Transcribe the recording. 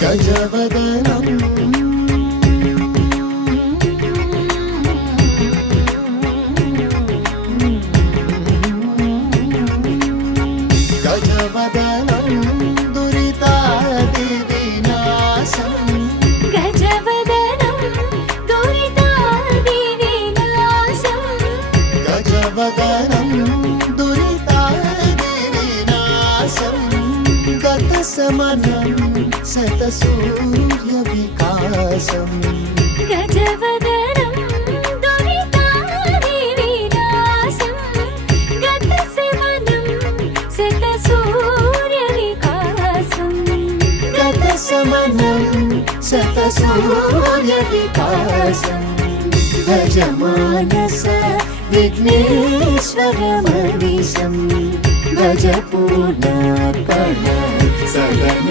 गजवदनं गजवदनं दुरितादिविनाशं गजवदनं दुरितादिविनाशं गजवदनं दुरितादिविनाशं गतसमनं शतसूर्यविकासं गजवदनं दुरितादिविनाशं गतसमनं शतसूर्यविकासं गतसमनं शतसूर्यविकासं भजमानस विघ्नेश्वरमनिशं भज पूर्णार्पण सदन